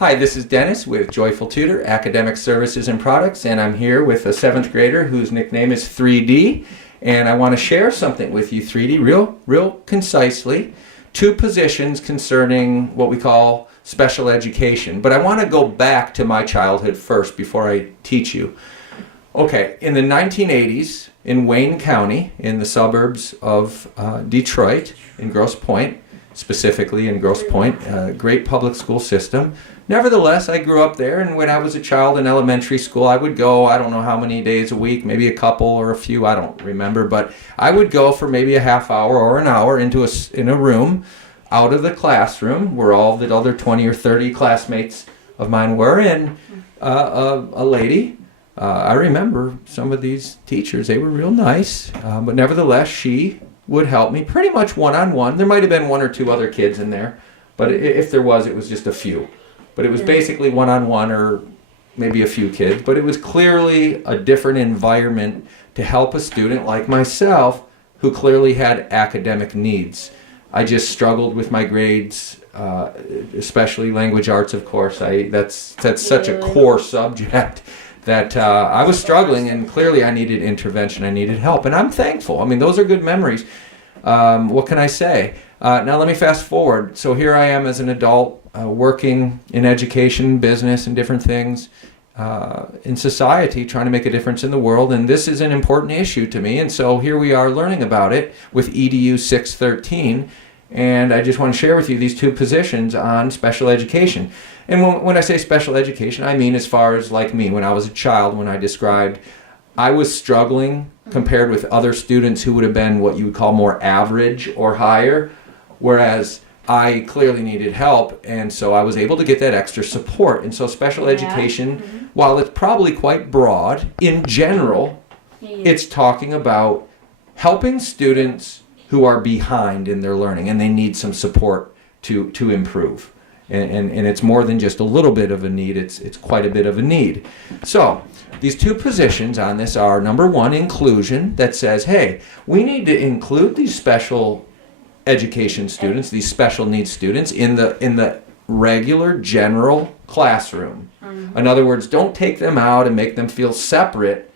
Hi, this is Dennis with Joyful Tutor, Academic Services and Products, and I'm here with a 7th grader whose nickname is 3D, and I want to share something with you, 3D, real concisely. 2 positions concerning what we call special education, but I want to go back to my childhood first before I teach you. Okay, in the 1980s, in Wayne County, in the suburbs of Detroit, in Grosse Pointe, specifically in Grosse Pointe, great public school system. Nevertheless, I grew up there, and when I was a child in elementary school, I would go, I don't know how many days a week, maybe a couple or a few, I don't remember, but I would go for maybe a half hour or an hour in a room out of the classroom where all the other 20 or 30 classmates of mine were, and a lady, I remember some of these teachers, they were real nice, but nevertheless, she would help me pretty much one-on-one. There might have been 1 or 2 other kids in there, but if there was, it was just a few. But it was basically one-on-one or maybe a few kids, but it was clearly a different environment to help a student like myself who clearly had academic needs. I just struggled with my grades, especially language arts, of course. That's such a core subject that I was struggling, and clearly I needed intervention, I needed help, and I'm thankful. I mean, those are good memories. What can I say? Now let me fast forward. So here I am as an adult, working in education, business, and different things in society, trying to make a difference in the world, and this is an important issue to me, and so here we are learning about it with EDU 613, and I just want to share with you these 2 positions on special education. And when I say special education, I mean as far as like me, when I was a child, when I described, I was struggling compared with other students who would have been what you would call more average or higher, whereas I clearly needed help, and so I was able to get that extra support. And so special education, while it's probably quite broad, in general, it's talking about helping students who are behind in their learning, and they need some support to improve. And it's more than just a little bit of a need, it's quite a bit of a need. So these 2 positions on this are, number 1, inclusion, that says, hey, we need to include these special education students, these special needs students, in the regular general classroom. In other words, don't take them out and make them feel separate,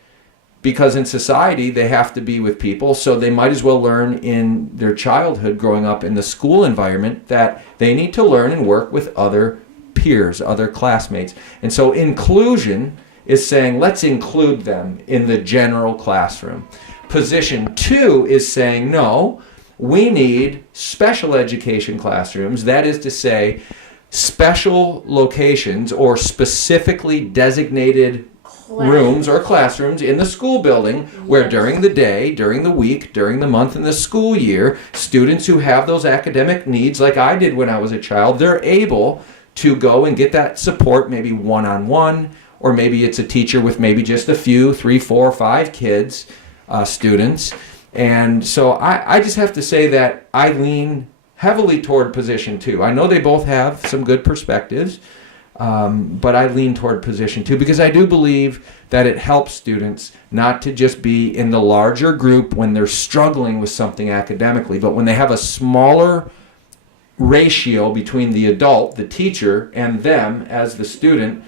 because in society they have to be with people, so they might as well learn in their childhood growing up in the school environment that they need to learn and work with other peers, other classmates. And so inclusion is saying, let's include them in the general classroom. Position 2 is saying, no, we need special education classrooms, that is to say, special locations or specifically designated rooms or classrooms in the school building where during the day, during the week, during the month, and the school year, students who have those academic needs, like I did when I was a child, they're able to go and get that support, maybe one-on-one, or maybe it's a teacher with maybe just a few, 3, 4, 5 kids, students. And so I just have to say that I lean heavily toward position 2. I know they both have some good perspectives, but I lean toward position 2 because I do believe that it helps students not to just be in the larger group when they're struggling with something academically, but when they have a smaller ratio between the adult, the teacher, and them as the student,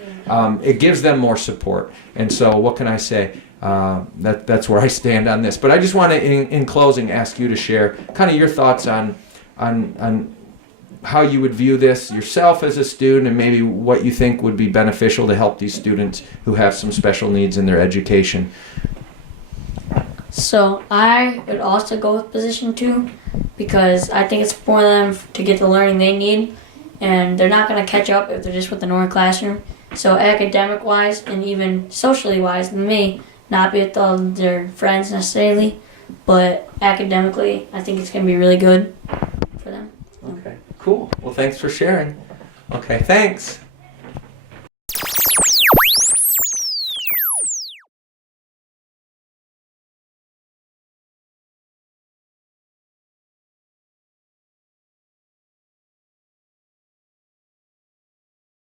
it gives them more support. And so what can I say? That's where I stand on this. But I just want to, in closing, ask you to share kind of your thoughts on how you would view this yourself as a student, and maybe what you think would be beneficial to help these students who have some special needs in their education. So I would also go with position 2 because I think it's for them to get the learning they need, and they're not going to catch up if they're just with the normal classroom. So academic-wise and even socially-wise, they may not be with all their friends necessarily, but academically, I think it's going to be really good for them. Okay, cool. Well, thanks for sharing. Okay, thanks.